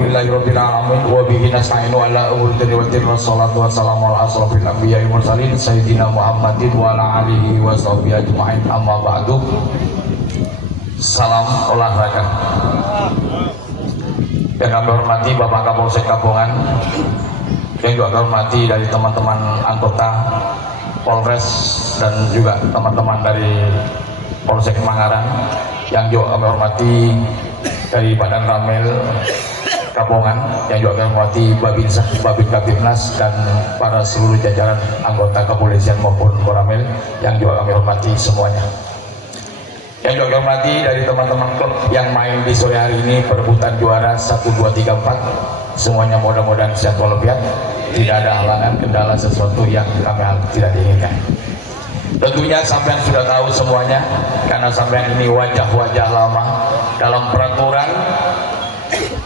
Alhamdulillahirabbil alamin wa bihi nasta'inu ala umuri dunya waddin wassalatu wassalamu ala asrofil anbiya'i wal mursalin sayyidina Muhammadin wa ala alihi wa sahbihi ajma'in amma ba'du. Salam olahraga. Yang kami hormati Bapak Kapolsek Kabongan, yang juga kami hormati dari teman-teman anggota Polres dan juga teman-teman dari Polsek Mangaran, yang juga kami hormati dari Badan Ramil Kabongan, yang juga kami hormati Babinsa, Babin Kabimnas, dan para seluruh jajaran anggota kepolisian maupun Koramil yang juga kami hormati semuanya. Yang juga kami hormati dari teman-teman klub yang main di sore hari ini perebutan juara 1, 2, 3, 4. Semuanya mudah-mudahan sehat walafiat, tidak ada halangan kendala sesuatu yang kami tidak diinginkan. Tentunya sampean sudah tahu semuanya, karena sampean ini wajah-wajah lama dalam peraturan.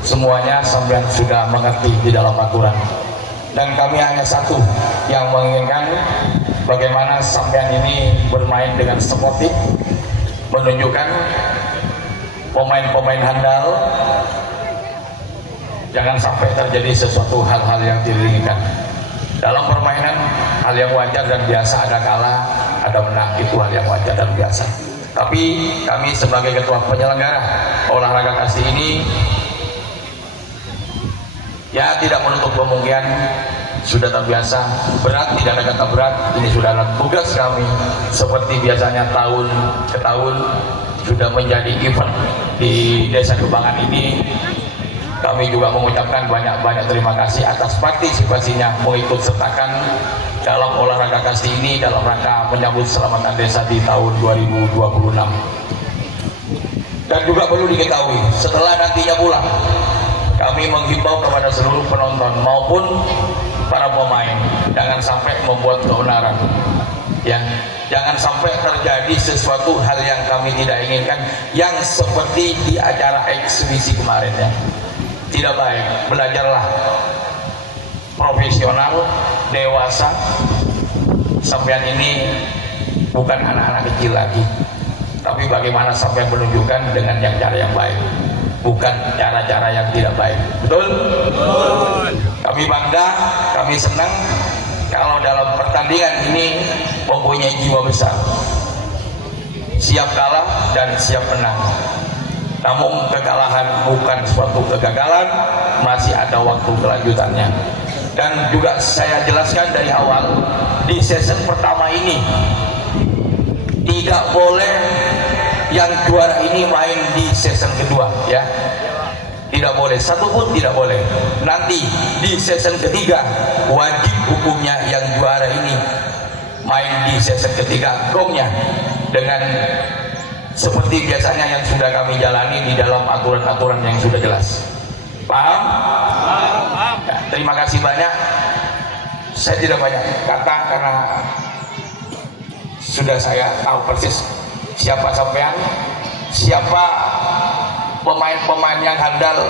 Semuanya sampean sudah mengerti di dalam aturan, dan kami hanya satu yang menginginkan bagaimana sampean ini bermain dengan sportif, menunjukkan pemain-pemain handal. Jangan sampai terjadi sesuatu hal-hal yang tidak diinginkan dalam permainan. Hal yang wajar dan biasa, ada kalah, ada menang, itu hal yang wajar dan biasa. Tapi kami sebagai ketua penyelenggara olahraga kasih ini, ya tidak menutup kemungkinan sudah terbiasa berat, tidak ada kata berat, ini sudah adalah tugas kami. Seperti biasanya tahun ke tahun sudah menjadi event di Desa Kebangan ini, kami juga mengucapkan banyak-banyak terima kasih atas partisipasinya mengikut sertakan dalam olahraga kasih ini dalam rangka menyambut selamatan desa di tahun 2026. Dan juga perlu diketahui, setelah nantinya pulang, kami menghimbau kepada seluruh penonton maupun para pemain, jangan sampai membuat keonaran, ya, jangan sampai terjadi sesuatu hal yang kami tidak inginkan, yang seperti di acara eksibisi kemarin, ya. Tidak baik. Belajarlah profesional, dewasa. Sampean ini bukan anak-anak kecil lagi, tapi bagaimana sampean menunjukkan dengan yang cara yang baik, bukan cara-cara yang tidak baik. Betul? Betul. Kami bangga, kami senang kalau dalam pertandingan ini mempunyai jiwa besar, siap kalah dan siap menang. Namun kekalahan bukan suatu kegagalan, masih ada waktu kelanjutannya. Dan juga saya jelaskan dari awal, di season pertama ini tidak boleh yang juara ini main di season kedua, ya. Tidak boleh, satu pun tidak boleh. Nanti di season ketiga wajib hukumnya yang juara ini main di season ketiga gongnya, dengan seperti biasanya yang sudah kami jalani di dalam aturan-aturan yang sudah jelas. Paham? Paham. Ya, terima kasih banyak. Saya tidak banyak kata karena sudah saya tahu persis siapa sampean, siapa pemain-pemain yang handal.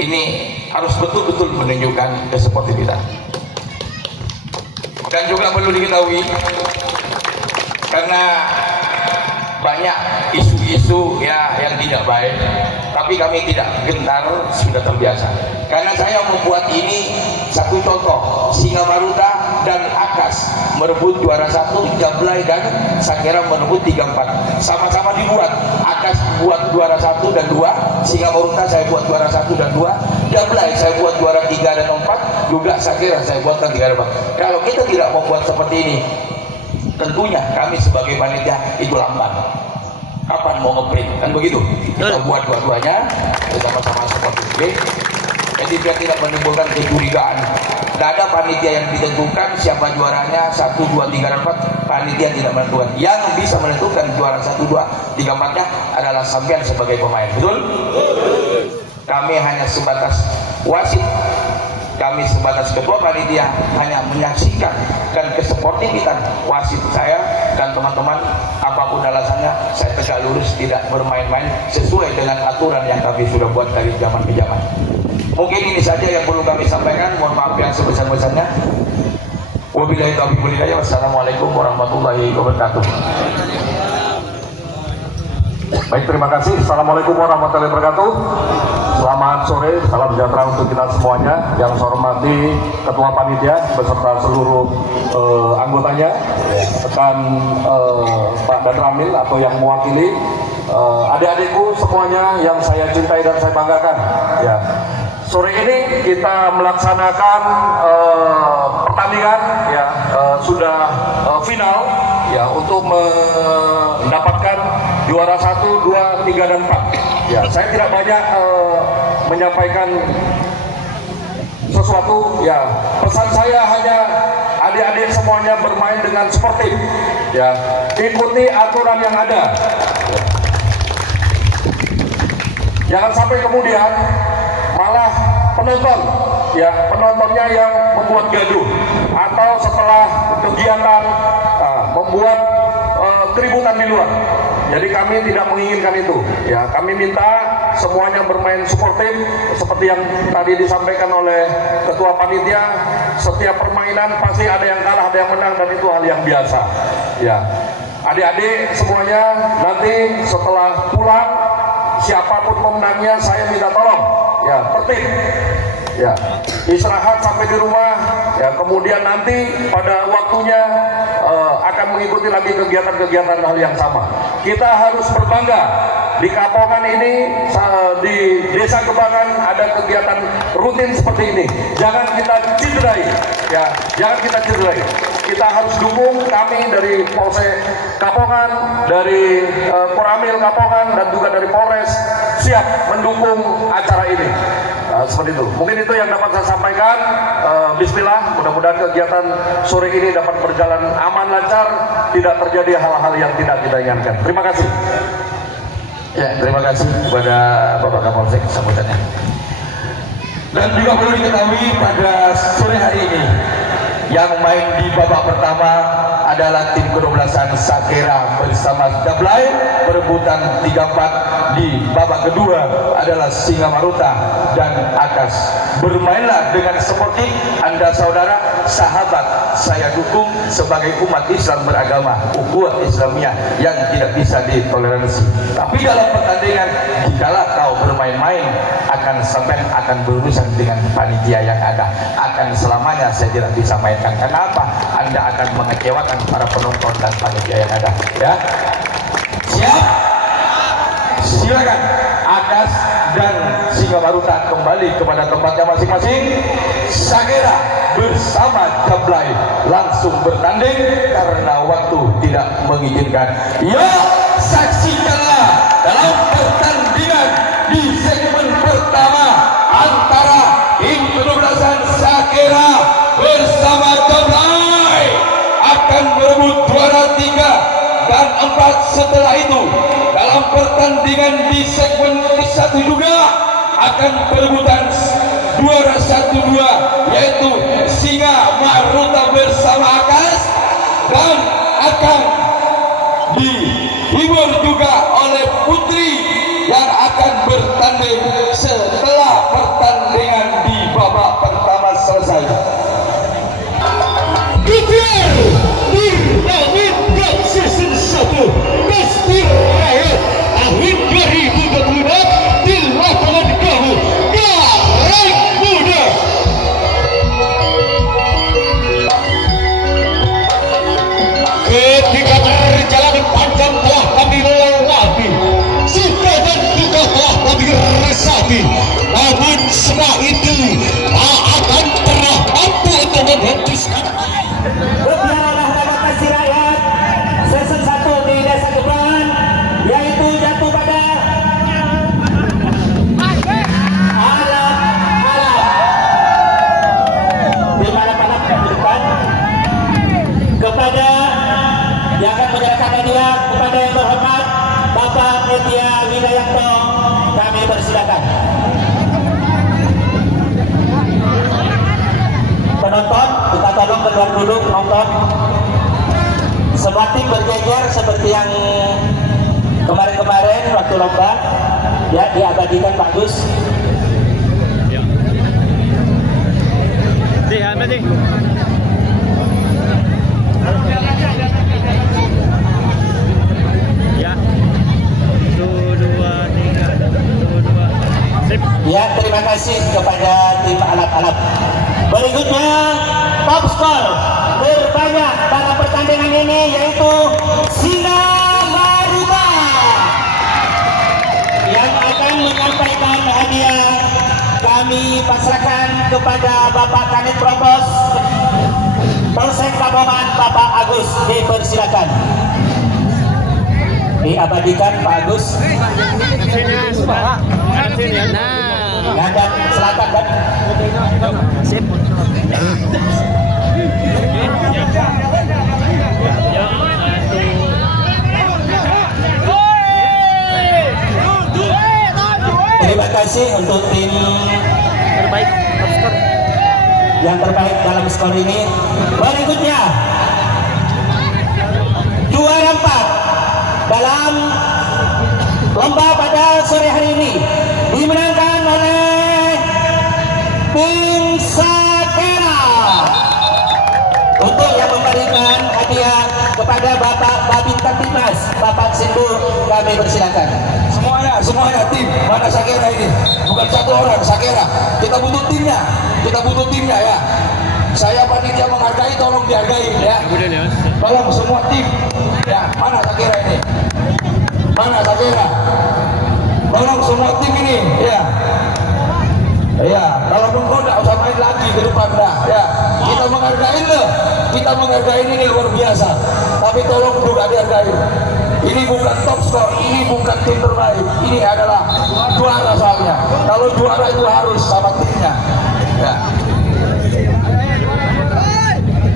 Ini harus betul-betul menunjukkan kesportivitas. Dan juga perlu diketahui, karena banyak isu-isu ya yang tidak baik, tapi kami tidak gentar, sudah terbiasa. Karena saya membuat ini satu contoh, Singa Maruta dan Akas merebut juara 1, Jablay dan Sakera merebut 3-4, sama-sama dibuat. Akas buat juara 1 dan 2, Singa Maruta saya buat juara 1 dan 2, Jablay saya buat juara 3 dan 4, juga Sakera saya buatkan 3 dan 4. Kalau kita tidak membuat seperti ini, tentunya kami sebagai panitia itu lambat. Kapan mau ngeprint? Kan begitu. Kita buat dua-duanya bersama-sama seperti ini. Jadi biar tidak menimbulkan kecurigaan. Tidak ada panitia yang ditentukan siapa juaranya 1, 2, 3, dan 4. Panitia tidak menentukan. Yang bisa menentukan juara 1, 2, 3, 4-nya adalah sampean sebagai pemain. Betul? Kami hanya sebatas wasit. Kami sebatas ketua panitia hanya menyaksikan dan kesportifan wasit saya dan teman-teman. Apapun alasannya, saya tegak lurus, tidak bermain-main, sesuai dengan aturan yang kami sudah buat dari zaman ke zaman. Mungkin ini saja yang perlu kami sampaikan. Mohon maaf yang sebesar-besarnya. Wabillahi taufiq wal hidayah. Wassalamualaikum warahmatullahi wabarakatuh. Baik, terima kasih. Assalamualaikum warahmatullahi wabarakatuh. Selamat sore, salam sejahtera untuk kita semuanya. Yang saya hormati Ketua Panitia beserta seluruh anggotanya, rekan Pak Dan Ramil atau yang mewakili, adik-adikku semuanya yang saya cintai dan saya banggakan. Ya, sore ini kita melaksanakan pertandingan, ya, sudah final, ya, untuk mendapatkan juara 1, 2, 3, dan 4. Ya, saya tidak banyak menyampaikan sesuatu. Ya, pesan saya hanya adik-adik semuanya bermain dengan sportif. Ya, ikuti aturan yang ada. Jangan sampai kemudian malah penontonnya yang membuat gaduh atau setelah kegiatan membuat keributan di luar. Jadi kami tidak menginginkan itu. Ya, kami minta semuanya bermain sportif seperti yang tadi disampaikan oleh Ketua Panitia. Setiap permainan pasti ada yang kalah, ada yang menang, dan itu hal yang biasa. Ya, adik-adik semuanya nanti setelah pulang, siapapun pemenangnya saya minta tolong, ya, tertib. Ya, istirahat sampai di rumah. Ya, kemudian nanti pada waktunya akan mengikuti lagi kegiatan-kegiatan hal yang sama. Kita harus berbangga di Kapongan ini, di Desa Kebangan ada kegiatan rutin seperti ini. Jangan kita cederai, ya, jangan kita cederai. Kita harus dukung. Kami dari Polsek Kapongan, dari Koramil Kapongan, dan juga dari Polres siap mendukung acara ini. Seperti itu. Mungkin itu yang dapat saya sampaikan. Bismillah, mudah-mudahan kegiatan sore ini dapat berjalan aman, lancar, tidak terjadi hal-hal yang tidak kita inginkan. Terima kasih. Ya, terima kasih kepada Bapak Kapolsek sambutannya. Dan juga perlu diketahui pada sore hari ini yang main di babak pertama adalah tim ke-12an Sakera bersama Dablai, perebutan 3-4. Di babak kedua adalah Singa Maruta dan Akas. Bermainlah dengan sportif, Anda saudara, sahabat, saya dukung sebagai umat Islam beragama, ukhuwah Islamiyah yang tidak bisa ditoleransi. Tapi dalam pertandingan, jikalau kau bermain-main, akan berurusan dengan panitia yang ada. Akan selamanya saya tidak bisa mainkan. Kenapa? Anda akan mengecewakan para penonton dan panitia yang ada. Ya, siap? Silakan Akas dan Singa Maruta kembali kepada tempatnya masing-masing. Sakera bersama Dablai langsung bertanding karena waktu tidak mengizinkan. Ya, saksikanlah dalam pertandingan di segmen pertama antara tim ke-12an Sakera bersama Dablai akan berebut juara 3 dan 4. Setelah itu dalam pertandingan di segmen ke-1 juga akan perebutan juara 1-2, yaitu Singa Maruta bersama Akas, dan akan dihibur juga oleh Putri yang akan bertanding setelah pertandingan di babak pertama selesai. Season 1 Pasti Rakyat tahun 2024 di lapangan kamu Karang Muda. Ketika perjalanan panjang telah kami lewati, suka dan duka telah kami resapi, namun semua itu tak akan pernah mampu untuk menghembuskan. Berbiaralah nama kasih rakyat season 1 di Desa Kebangan, yaitu jatuh pada alam di mana-mana ke depan kepada yang akan menyerahkan hadiah kepada yang berhormat Bapak Etia Widayanto. Kami persilakan. Penonton, kita tolong keluar dulu penonton. Semua tim berjejer seperti yang kemarin-kemarin waktu lomba, ya, diabadikan bagus. Ya, 1, 2, 3, 1, 2. Sip. Ya. kasih kepada tim alat-alat. Berikutnya top skor terbanyak dalam pertandingan ini yaitu Singa Maruba yang akan menyampaikan hadiah. Kami pasrahkan kepada Bapak Kanit Propos Polsek Kaboman, Bapak Agus, dipersilakan. Diabadikan Pak Agus. Ngandang selatan kan? Sip. Terima kasih untuk tim terbaik yang terbaik dalam skor ini. Berikutnya juara 4 dalam lomba pada sore hari ini dimenangkan oleh tim Sakera. Untuk yang memberikan hadiah kepada Bapak Babin Kapitmas, Bapak Sindu, kami persilakan. Semuanya tim. Mana Sakera ini? Bukan satu orang, Sakera. Kita butuh timnya ya. Saya panitia menghargai, tolong dihargai ya. Tolong semua tim. Ya, mana Sakera ini? Mana Sakera? Tolong semua tim ini ya. Ya, kalau kau tidak usah main lagi ke depan dah. Ya, kita menghargai loh. Kita menghargai ini luar biasa. Tapi tolong juga dihargai. Ini bukan top skor, ini bukan tim terbaik. Ini adalah juara soalnya. Kalau juara itu harus sama timnya. Ya.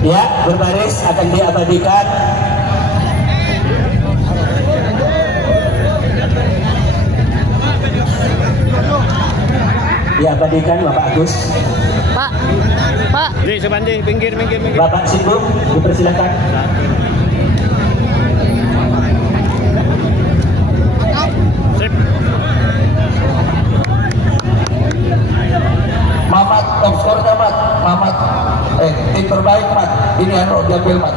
Ya, berbaris akan diabadikan. Diabadikan Bapak Agus. Pak. Nih, sebanding, pinggir. Bapak Sindu, dipersilakan. Mamat, top skornya Mat. Mamat. Tim terbaik Mat. Ini Anu diambil Mat.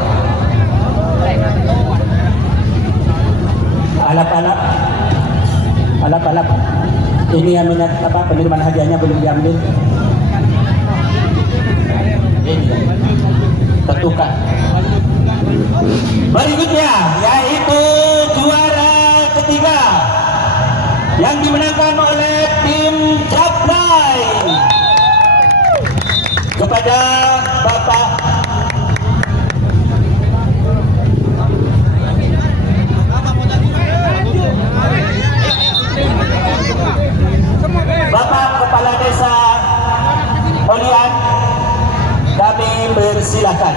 Alap-alap. Ini yang penerimaan hadiahnya belum diambil. Ini tentukan. Berikutnya yaitu juara ketiga yang dimenangkan oleh tim Jablay kepada Bapak Kepala Desa Olian, kami persilakan.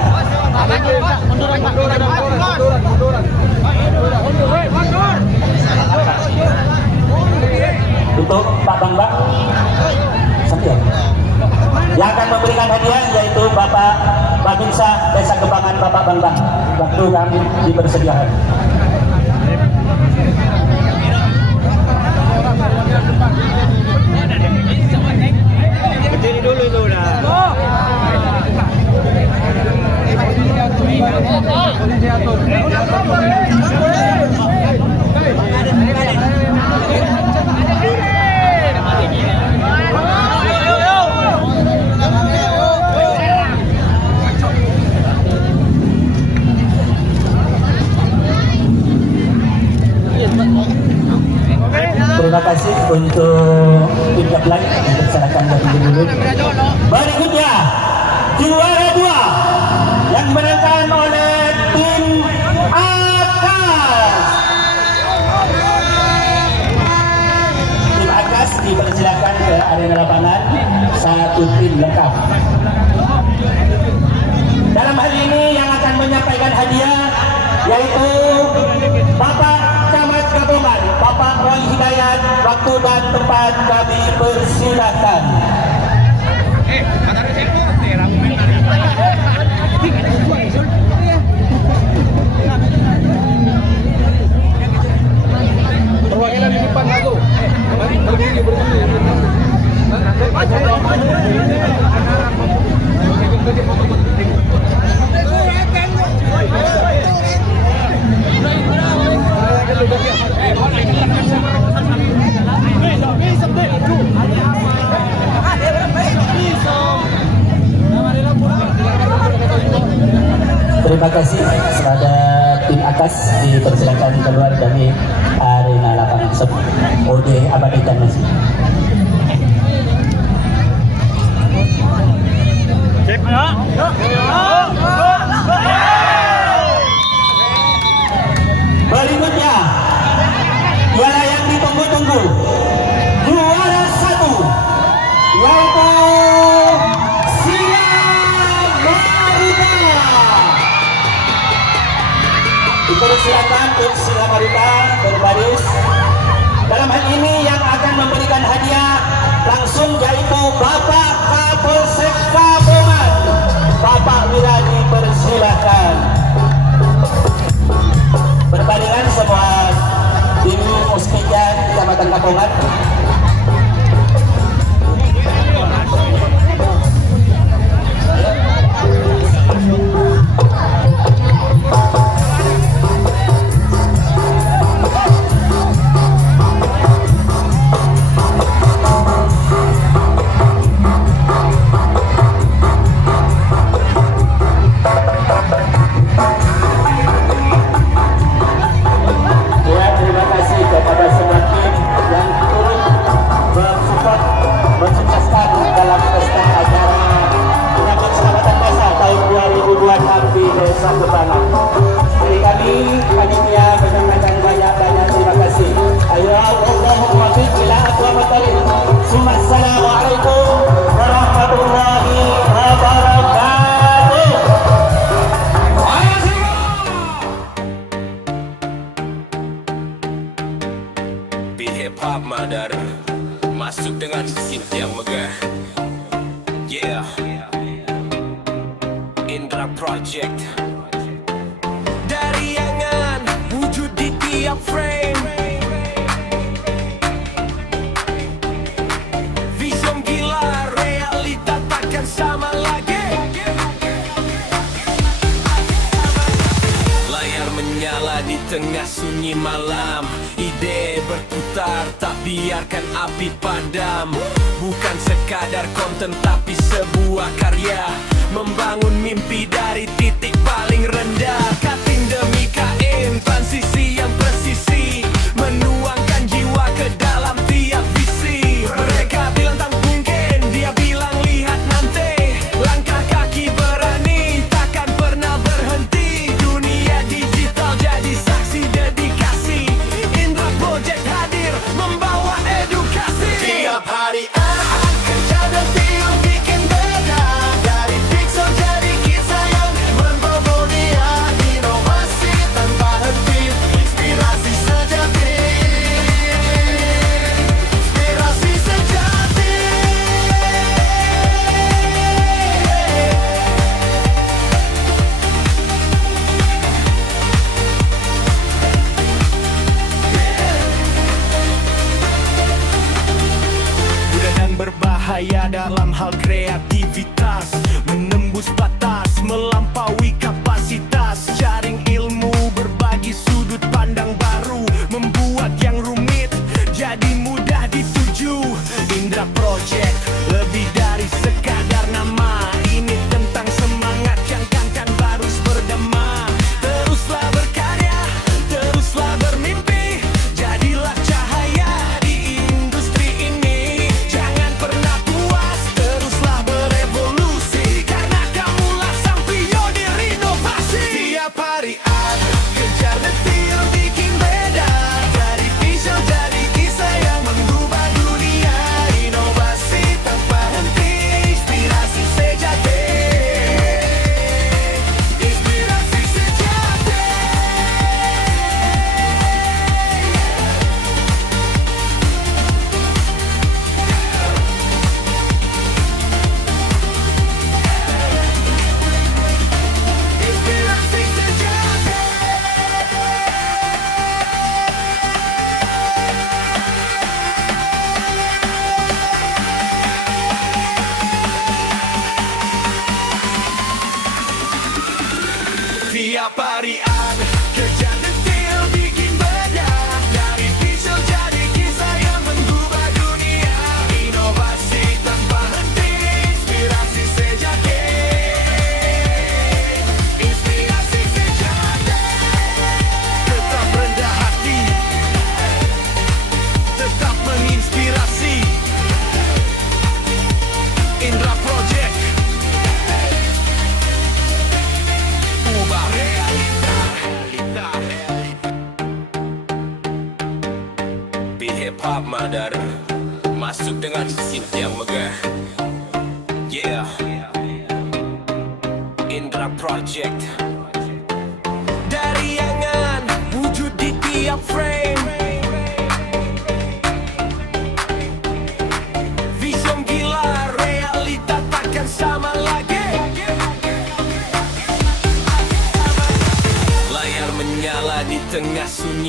Untuk Pak Bambang sampai yang akan memberikan hadiah yaitu Bapak Babinsa Desa Kembangan, Bapak Bambang. Waktu kami dipersediakan. Berdiri dulu itu udah. Terima kasih untuk tim Jablay yang dilaksanakan dulu. Berikutnya juara 2 yang dimenangkan oleh tim Akas. Tim Akas dipersilakan ke arena lapangan, satu tim lengkap. Dalam hal ini yang akan menyampaikan hadiah yaitu Bapak Camat Kaboman, Bapak Roy Hidayat. Waktu dan tempat kami persilakan. Perwakilan di depan aku. Berdiri. Terima kasih kepada tim Akas, dipersilakan keluar dari arena lapangan. Ode abadikan masih. Cek. Berikutnya ialah yang ditunggu-tunggu, juara 1 yaitu Sila Marita. Dipersilakan untuk Sila Marita berbaris. Dalam hal ini yang akan memberikan hadiah langsung yaitu Bapak Kapolsek Kabongan, Bapak Wiradi, persilakan. Berbarengan semua tim Muspijan Kecamatan Kabongan. Terima kasih kepada semua tim yang turut bersupport mensukseskan dalam pesta acara Penyambut Selamatan Desa tahun 2026 di Desa Kebangan. Dari kami panitia menyampaikan banyak-banyak terima kasih. Ayo Allahumma fiq ila aqwamit thariq. Assalamualaikum warahmatullahi wabarakatuh. Hip Hop Madar masuk dengan beat yang megah. Yeah, Indra Project. Dari angan wujud di tiap frame. Vision gila, realita takkan sama lagi. Layar menyala di tengah sunyi malam. Ide berputar, tak biarkan api padam. Bukan sekadar konten tapi sebuah karya. Membangun mimpi dari titik paling rendah. Kating demi kain, transisi yang presisi. Menuangkan jiwa ke dalam tiap visi. Mereka bilang tak mungkin, dia bilang lihat nanti. Langkah kaki berani, takkan pernah berhenti. Dunia digital jadi saksi dedikasi. Project hadir membawa edukasi. Tiap hari kerja dan film bikin beda. Dari pixel jadi kisah yang membawa dunia. Inovasi tanpa henti, inspirasi sejati. Inspirasi sejati. Berbahaya dalam hal kreativitas, menembus batas, melampaui kapasitas. Jaring ilmu, berbagi sudut pandang baru, membuat yang rumit jadi mudah dituju. Indra Project, lebih dari sekadar nama. Ini tentang semangat yang kan harus berdema. Teruslah berkarya, teruslah bermimpi. Jadilah cahaya di industri ini. Jangan pernah puas, teruslah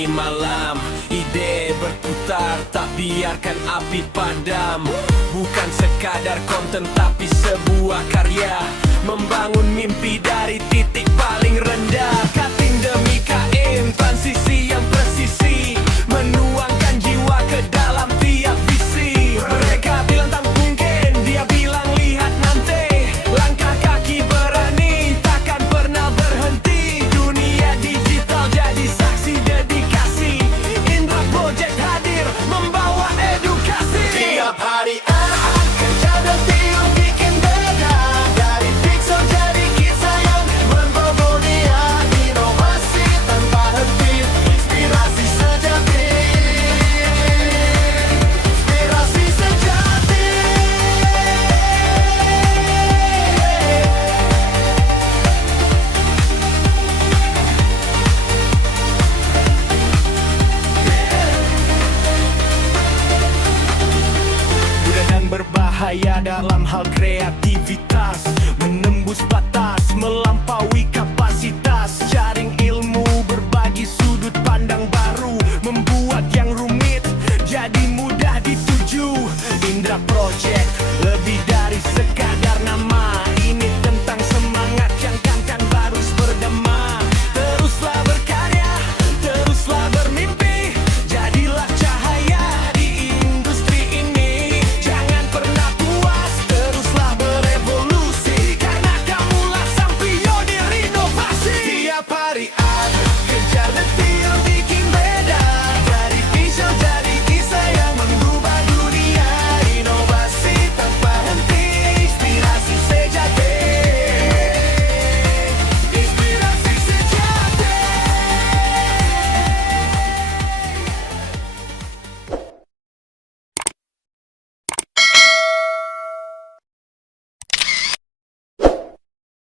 sunyi malam. Ide berputar, tak biarkan api padam. Bukan sekadar konten tapi sebuah karya, membangun mimpi dari titik paling rendah. Cutting demi kain, transisi yang presisi, menuangkan jiwa ke dalam tiap visi. Mereka bilang tak mungkin, dia bilang lihat nanti. Langkah kaki berani, takkan pernah berhenti. Dunia digital jadi saksi dedikasi. Indra Project hadir, membawa edukasi. Tiap hari kerja dan tiup bikin beda. Dari pixel jadi kisah yang membawa dunia. Inovasi tanpa henti, inspirasi sejati. Inspirasi sejati. Mudah dan berbahaya dalam hal kreativitas, menembus batas, melampaui kapasitas.